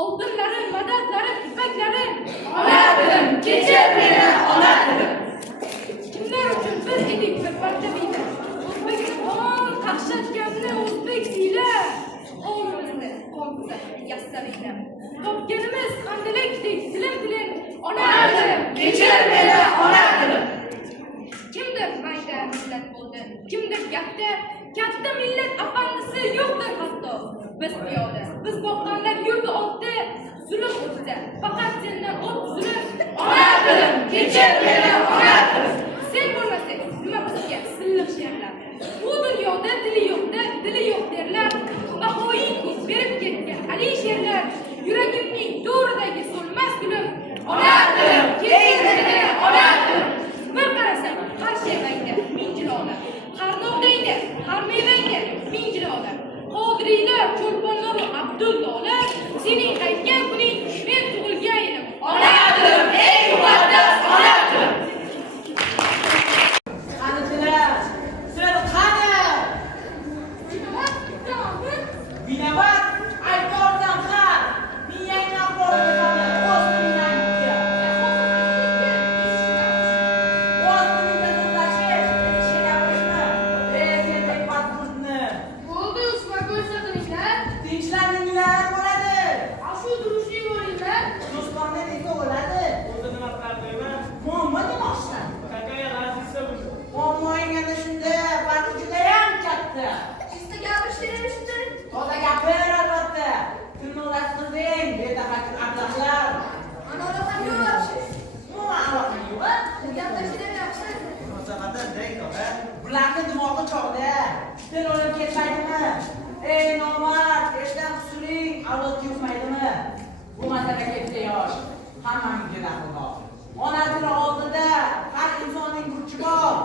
Oltinlarim, madadlarim, ipaklarim. Ona tilim, kechir meni, ona tilim. Kimlar uchun biz edik bir parcha biylar. O'zbekiston qaqshatganni o'zbek deylar. Qonimizni qonsa yassaraylar. Topganimiz qandalikdek tilim, ona tilim, Kechir meni, ona tilim. kimdir mayda millat bo'ldi, kimdir katta millat afandisi yo'qdir hatto. Biz piyoda, biz boqqanlar yurdi otda, zulm o'tdi, faqat sendan o't zulm. Ona tilim, kechir meni, ona tilim. Sen bo'lmasang, nima bizga silliq sherlar. Bu dunyoda dili yo'q derlar. Bahoyin ko'z berib ketgan Alisherlar, yuragimning to'ridagi so'lmas gulim. Ona tilim, kechir meni, ona tilim. Bir qarasam, har shevangda ming jilolar. Har nog'dayda, har mevangda ming jilolar. Qodiriylar, cho'lponlar, Abdullohlar, sening qaytgan kuning men tug'ilgan edim. Ona tilim, ey muqaddas ona tilim. Qani tilim, sizlar qani? Binobat, aytordan qar. Miyangni ahvoliga solgan o'z miyangga. O'z miyangga so'zlashish, ishi gapirishni. Sen tekbat qilibni. Bo'ldi, uspokойся qilinglar. Tinchlandinglar bo'ladi. Ashu durustlik bo'linglar. Do'stlarni nega o'ladi? O'zi nima qilar deyman? Muammo demoqchisan. Kakaya g'azisi bu. Muammoing ana shunda, farqi judayam katta. Sizga gapirish kerakmi? Toza gapir albatta. Kimni o'lasiqding? Betafakkur ablahlar. Ana aloqam yo'q. Umuman aloqang yo'q-a? Gaplashishdan yaxshi. Munosabatdan deydi-da. Bularni dimog'i chog'da. Sen o'lib ketmaydimi? Ey nomard, esdan qusuring, avlod yuqmaydimi? Bu masala katta yosh. Hammamizga daxldor. Ona tili oldida har insonning burchi bor.